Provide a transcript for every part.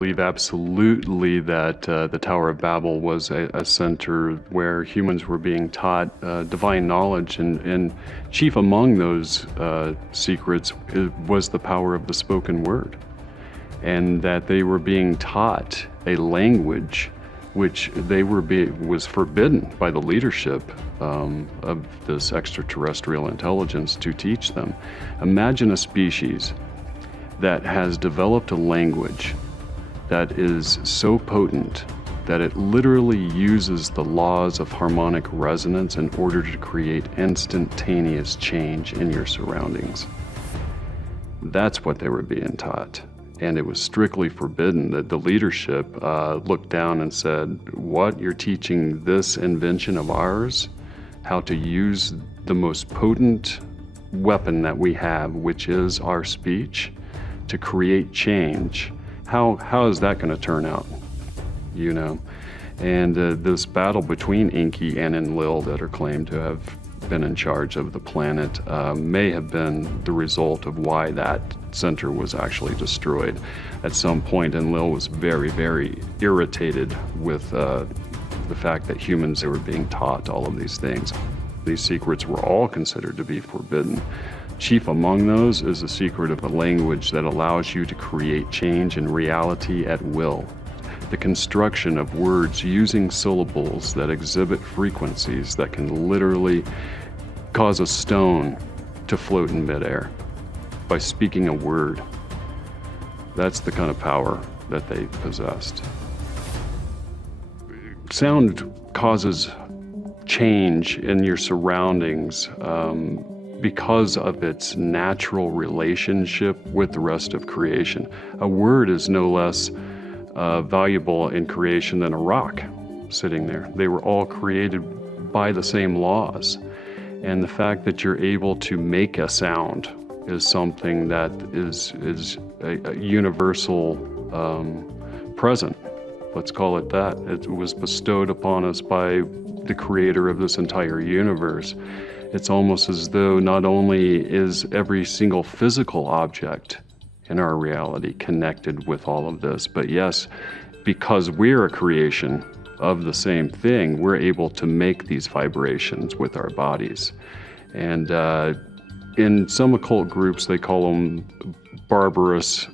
Believe absolutely that the Tower of Babel was a center where humans were being taught divine knowledge, and chief among those secrets was the power of the spoken word, and that they were being taught a language which was forbidden by the leadership of this extraterrestrial intelligence to teach them. Imagine a species that has developed a language that is so potent that it literally uses the laws of harmonic resonance in order to create instantaneous change in your surroundings. That's what they were being taught. And it was strictly forbidden. That the leadership looked down and said, "What? You're teaching this invention of ours? How to use the most potent weapon that we have, which is our speech, to create change? How is that going to turn out?" You know? And this battle between Enki and Enlil that are claimed to have been in charge of the planet may have been the result of why that center was actually destroyed. At some point, Enlil was very, very irritated with the fact that humans were being taught all of these things. These secrets were all considered to be forbidden. Chief among those is the secret of a language that allows you to create change in reality at will. The construction of words using syllables that exhibit frequencies that can literally cause a stone to float in midair by speaking a word. That's the kind of power that they possessed. Sound causes change in your surroundings because of its natural relationship with the rest of creation. A word is no less valuable in creation than a rock sitting there. They were all created by the same laws. And the fact that you're able to make a sound is something that is a universal present. Let's call it that. It was bestowed upon us by the creator of this entire universe. It's almost as though not only is every single physical object in our reality connected with all of this, but yes, because we're a creation of the same thing, we're able to make these vibrations with our bodies. And in some occult groups, they call them barbarous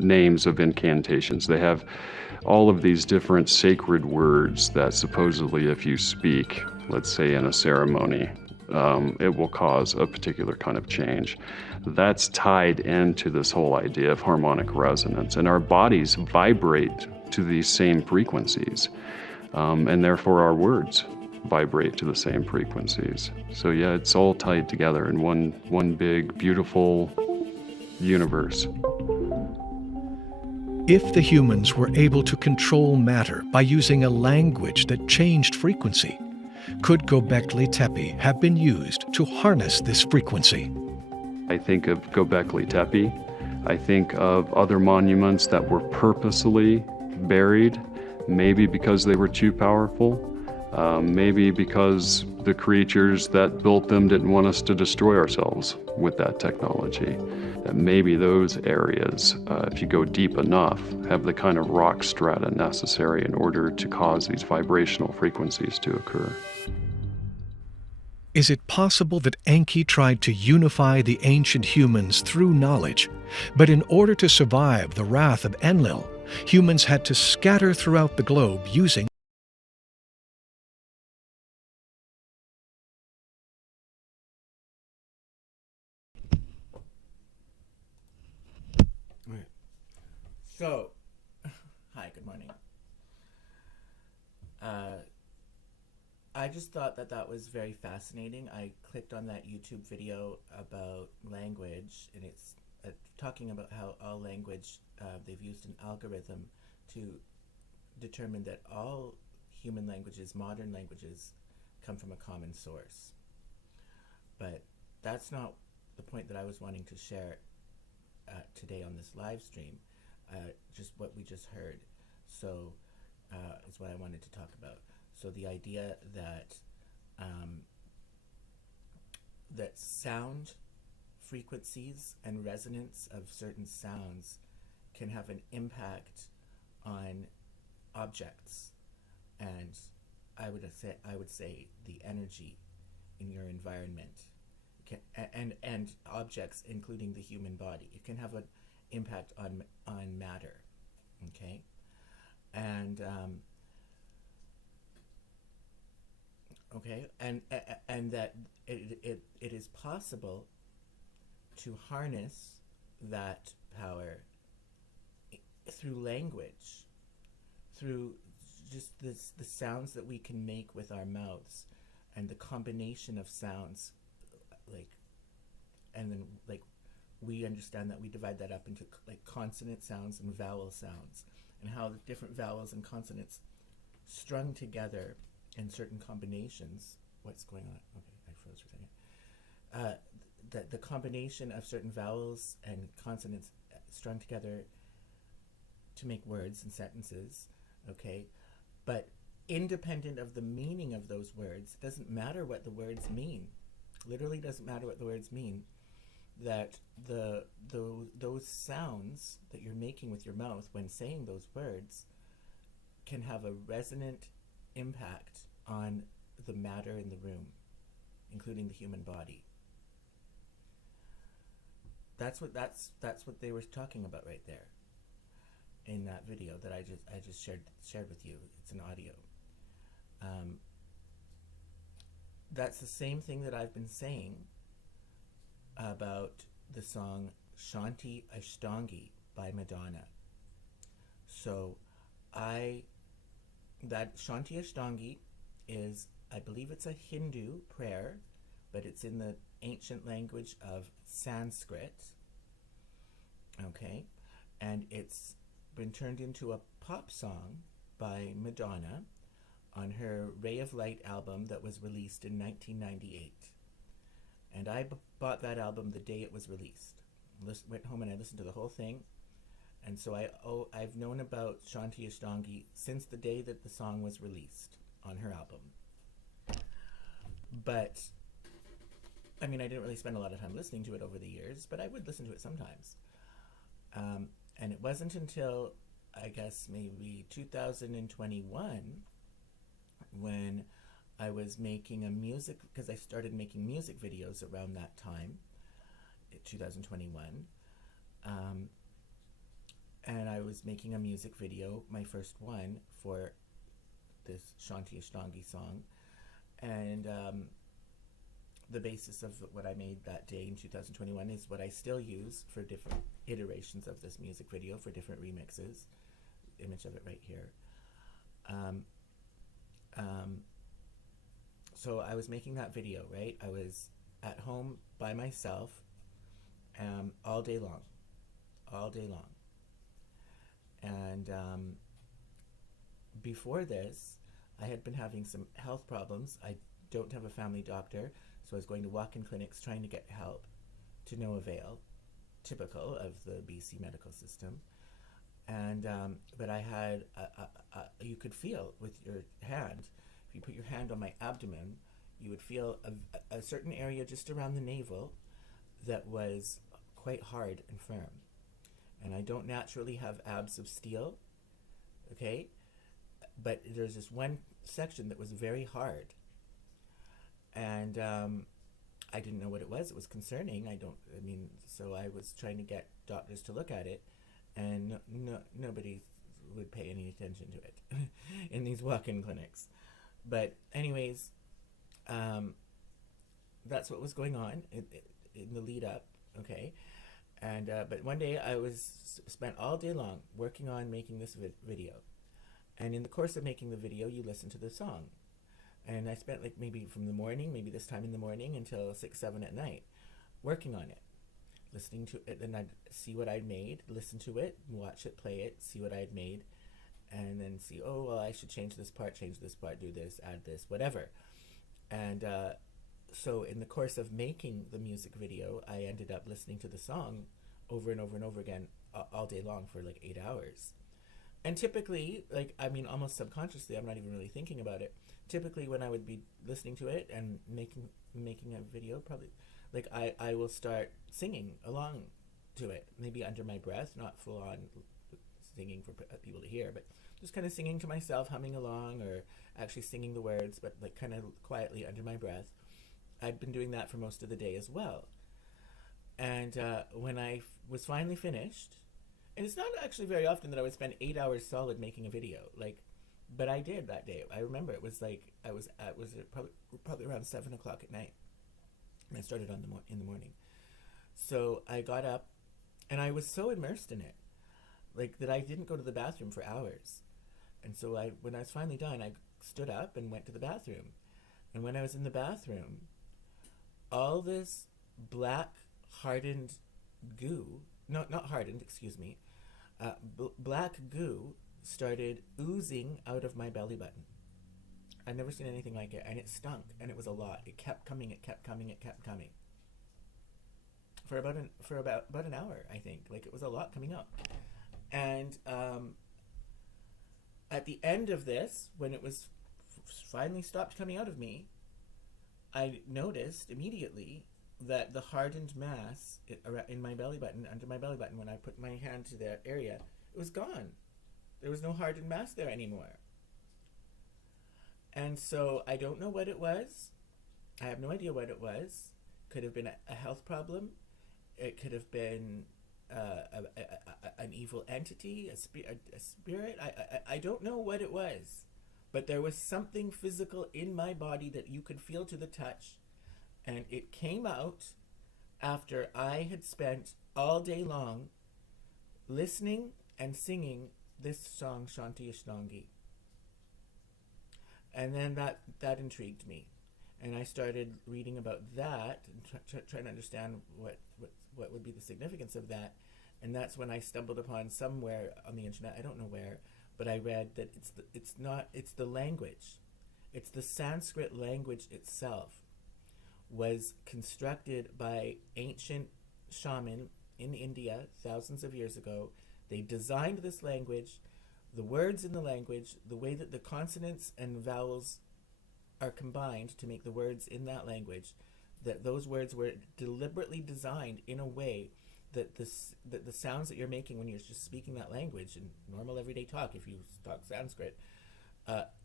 names of incantations. They have all of these different sacred words that supposedly if you speak, let's say in a ceremony, it will cause a particular kind of change. That's tied into this whole idea of harmonic resonance, and our bodies vibrate to these same frequencies, and therefore our words vibrate to the same frequencies. So yeah, it's all tied together in one big, beautiful universe. If the humans were able to control matter by using a language that changed frequency, could Göbekli Tepe have been used to harness this frequency? I think of Göbekli Tepe. I think of other monuments that were purposely buried, maybe because they were too powerful, maybe because the creatures that built them didn't want us to destroy ourselves with that technology. That maybe those areas, if you go deep enough, have the kind of rock strata necessary in order to cause these vibrational frequencies to occur. Is it possible that Enki tried to unify the ancient humans through knowledge, but in order to survive the wrath of Enlil, humans had to scatter throughout the globe using So, hi, good morning. I just thought that that was very fascinating. I clicked on that YouTube video about language, and it's talking about how all language, they've used an algorithm to determine that all human languages, modern languages, come from a common source. But that's not the point that I was wanting to share today on this live stream. Just what we just heard. So is what I wanted to talk about. So the idea that that sound frequencies and resonance of certain sounds can have an impact objects, and I would say the energy in your environment, and objects, including the human body. It can have an impact on matter. Okay, and and that it is possible to harness that power through language, through just the sounds that we can make with our mouths, and the combination of sounds, like, and then, like, we understand that we divide that up into like consonant sounds and vowel sounds, and how the different vowels and consonants strung together in certain combinations. What's going on? Okay, I froze for a second. That the combination of certain vowels and consonants strung together to make words and sentences, okay? But independent of the meaning of those words, it doesn't matter what the words mean. Literally doesn't matter what the words mean. That those sounds that you're making with your mouth when saying those words can have a resonant impact on the matter in the room, including the human body. That's what they were talking about right there in that video that I just shared with you. It's an audio. That's the same thing that I've been saying about the song Shanti Ashtangi by Madonna. So that Shanti Ashtangi is, I believe it's a Hindu prayer, but it's in the ancient language of Sanskrit. Okay, and it's been turned into a pop song by Madonna on her Ray of Light album that was released in 1998. And I bought that album the day it was released. Went home and I listened to the whole thing. And so I've known about Shanti Ashtangi since the day that the song was released on her album. But, I mean, I didn't really spend a lot of time listening to it over the years, but I would listen to it sometimes. And it wasn't until, I guess, maybe 2021 when I was making because I started making music videos around that time, 2021. And I was making a music video, my first one, for this Shanti Ashtangi song. And the basis of what I made that day in 2021 is what I still use for different iterations of this music video, for different remixes. Image of it right here. So I was making that video, right? I was at home by myself all day long. And before this, I had been having some health problems. I don't have a family doctor, so I was going to walk-in clinics trying to get help, to no avail, typical of the BC medical system. And but I had you could feel with your hand, if you put your hand on my abdomen, you would feel a certain area just around the navel that was quite hard and firm. And I don't naturally have abs of steel, okay? But there's this one section that was very hard. And I didn't know what it was. It was concerning. So I was trying to get doctors to look at it, and nobody would pay any attention to it in these walk-in clinics. But anyways, that's what was going on in the lead up, okay? And but one day I spent all day long working on making this video. And in the course of making the video, you listen to the song. And I spent like maybe from the morning, maybe this time in the morning, until 6, 7 at night, working on it, listening to it. Then I'd see what I'd made, listen to it, watch it, play it, see what I'd made, and then see, oh, well, I should change this part, do this, add this, whatever. And so in the course of making the music video, I ended up listening to the song over and over and over again all day long for like 8 hours. And typically, almost subconsciously, I'm not even really thinking about it. Typically, when I would be listening to it and making a video, probably, I will start singing along to it, maybe under my breath, not full on singing for people to hear, but just kind of singing to myself, humming along, or actually singing the words, but like kind of quietly under my breath. I'd been doing that for most of the day as well. And when I was finally finished, and it's not actually very often that I would spend 8 hours solid making a video, like, but I did that day. I remember it was like I was probably around 7 o'clock at night, and I started in the morning. So I got up, and I was so immersed in it, like that I didn't go to the bathroom for hours. And so when I was finally done, I stood up and went to the bathroom. And when I was in the bathroom, all this black hardened goo, no, not hardened, excuse me, black goo started oozing out of my belly button. I'd never seen anything like it, and it stunk, and it was a lot. It kept coming, it kept coming, it kept coming. For about an hour, I think. Like, it was a lot coming up. And at the end of this, when it was finally stopped coming out of me, I noticed immediately that the hardened mass in my belly button, under my belly button, when I put my hand to that area, it was gone. There was no hardened mass there anymore. And so I don't know what it was. I have no idea what it was. Could have been a health problem. It could have been an evil entity, a spirit. I don't know what it was. But there was something physical in my body that you could feel to the touch. And it came out after I had spent all day long listening and singing this song, Shanti Ashtangi. And then that intrigued me. And I started reading about that and trying to understand what would be the significance of that. And that's when I stumbled upon somewhere on the internet, I don't know where, but I read that it's the language. It's the Sanskrit language itself was constructed by ancient shaman in India thousands of years ago. They designed this language, the words in the language, the way that the consonants and vowels are combined to make the words in that language, that those words were deliberately designed in a way that the sounds that you're making when you're just speaking that language in normal everyday talk, if you talk Sanskrit,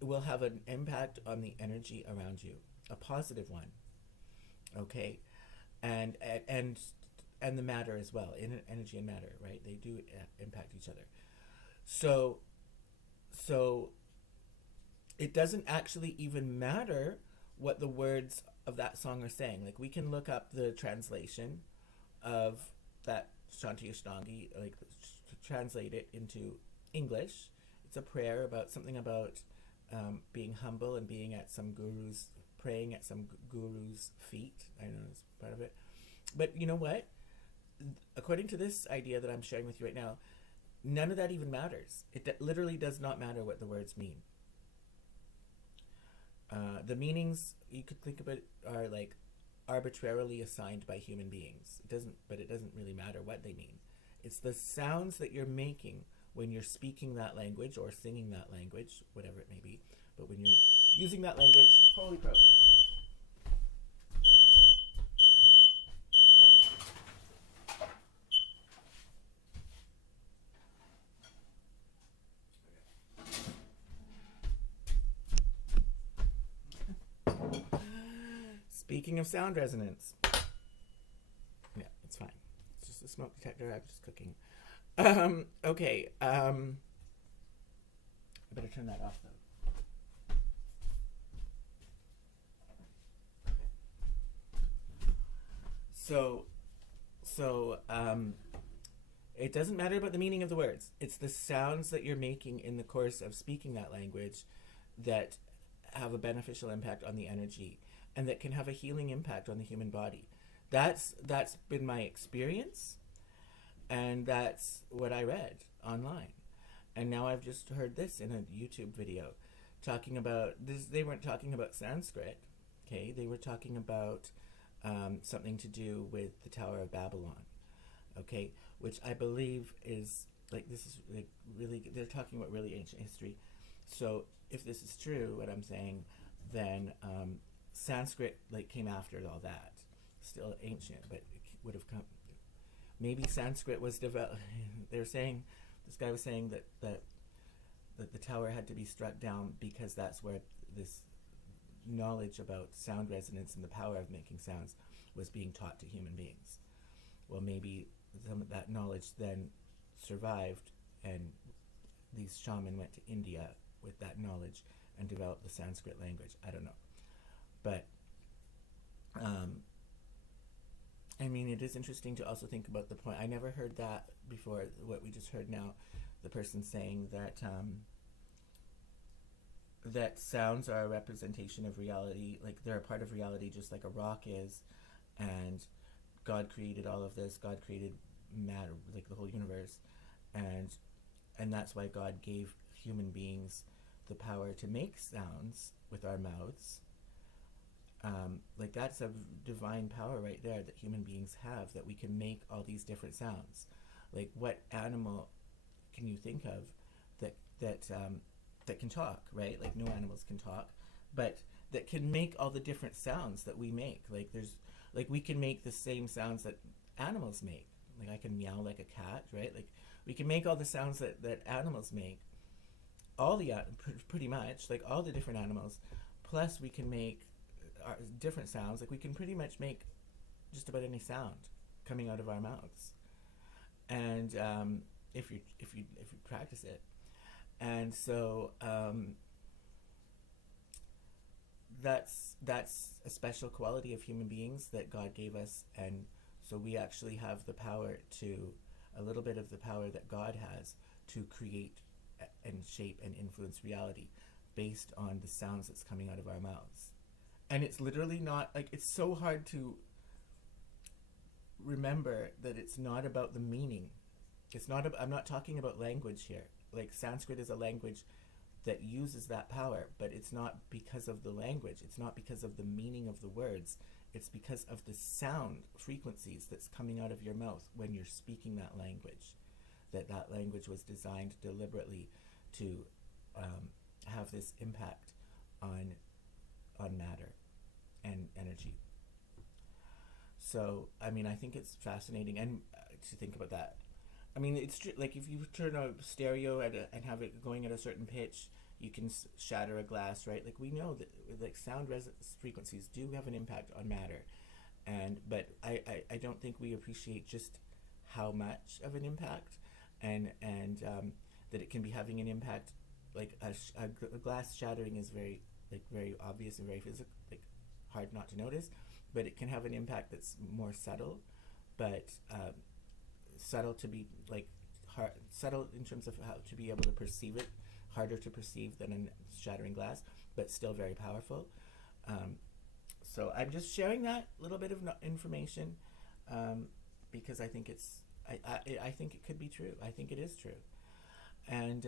will have an impact on the energy around you, a positive one. Okay, and the matter as well, energy and matter, right? They do impact each other. So it doesn't actually even matter what the words of that song are saying. Like, we can look up the translation of that Shanti Ashtangi, like translate it into English. It's a prayer about something about being humble and being at some guru's, praying at some guru's feet. I know it's part of it. But you know what? According to this idea that I'm sharing with you right now, none of that even matters. It literally does not matter what the words mean. The meanings, you could think of it, are like arbitrarily assigned by human beings. It doesn't really matter what they mean. It's the sounds that you're making when you're speaking that language or singing that language, whatever it may be. But when you're using that language, holy crow. Speaking of sound resonance. Yeah, it's fine. It's just a smoke detector. I'm just cooking. Okay. I better turn that off, though. So, it doesn't matter about the meaning of the words. It's the sounds that you're making in the course of speaking that language that have a beneficial impact on the energy, and that can have a healing impact on the human body. That's been my experience, and that's what I read online. And now I've just heard this in a YouTube video talking about this. They weren't talking about Sanskrit, okay? They were talking about something to do with the Tower of Babylon, okay? Which I believe is, like, this is like really, they're talking about really ancient history. So if this is true, what I'm saying, then Sanskrit like came after all that. Still ancient, but it would have come. Maybe Sanskrit was developed. They're saying, this guy was saying that the tower had to be struck down because that's where this knowledge about sound resonance and the power of making sounds was being taught to human beings. Well, maybe some of that knowledge then survived, and these shaman went to India with that knowledge and developed the Sanskrit language. I don't know. But, I mean, it is interesting to also think about the point. I never heard that before, what we just heard now, the person saying that that sounds are a representation of reality, like they're a part of reality just like a rock is, and God created all of this. God created matter, like the whole universe, and that's why God gave human beings the power to make sounds with our mouths. Like that's a divine power right there that human beings have, that we can make all these different sounds. Like what animal can you think of that can talk, right? Like no animals can talk, but that can make all the different sounds that we make. Like we can make the same sounds that animals make. Like I can meow like a cat, right? Like we can make all the sounds that animals make. Pretty much, like all the different animals. Plus we can make different sounds. Like we can pretty much make just about any sound coming out of our mouths. And if you practice it. And so that's a special quality of human beings that God gave us, and so we actually have the power to, a little bit of the power that God has to create and shape and influence reality based on the sounds that's coming out of our mouths. And it's literally not, like, it's so hard to remember that it's not about the meaning. I'm not talking about language here. Like Sanskrit is a language that uses that power, but it's not because of the language. It's not because of the meaning of the words. It's because of the sound frequencies that's coming out of your mouth when you're speaking that language. That language was designed deliberately to have this impact on matter and energy. So, I mean, I think it's fascinating, and to think about that. I mean, it's like if you turn a stereo and have it going at a certain pitch, you can shatter a glass, right? Like we know that like sound frequencies do have an impact on matter, but I don't think we appreciate just how much of an impact, and that it can be having an impact. Like a glass shattering is very obvious and very physical, like hard not to notice, but it can have an impact that's more subtle, but subtle to be like subtle in terms of how to be able to perceive it, harder to perceive than a shattering glass, but still very powerful. So I'm just sharing that little bit of information because I think I think it could be true. I think it is true, and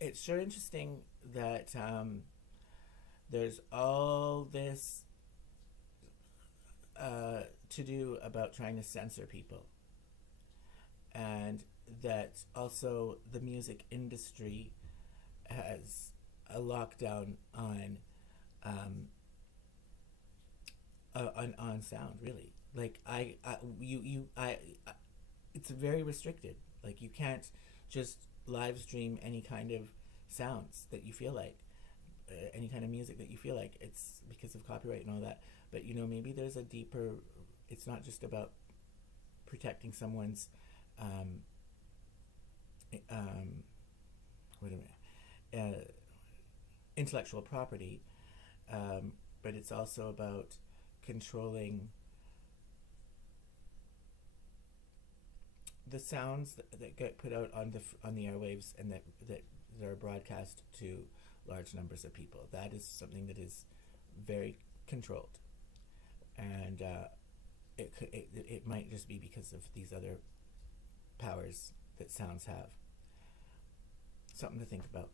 it's sure interesting that there's all this to do about trying to censor people, and that also the music industry has a lockdown on sound, really. Like it's very restricted. Like you can't just live stream any kind of sounds that you feel like, any kind of music that you feel like. It's because of copyright and all that. But maybe there's a deeper. It's not just about protecting someone's intellectual property, but it's also about controlling the sounds that get put out on the airwaves and that are broadcast to large numbers of people. That is something that is very controlled, and it might just be because of these other powers that sounds have. Something to think about.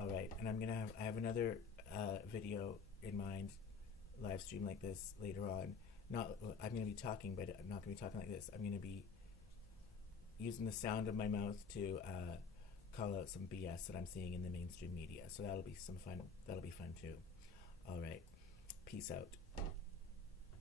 All right, and I have another video in mind, live stream like this later on. I'm going to be talking, but I'm not going to be talking like this. I'm going to be using the sound of my mouth to call out some BS that I'm seeing in the mainstream media. So that'll be some fun. That'll be fun too. All right, peace out.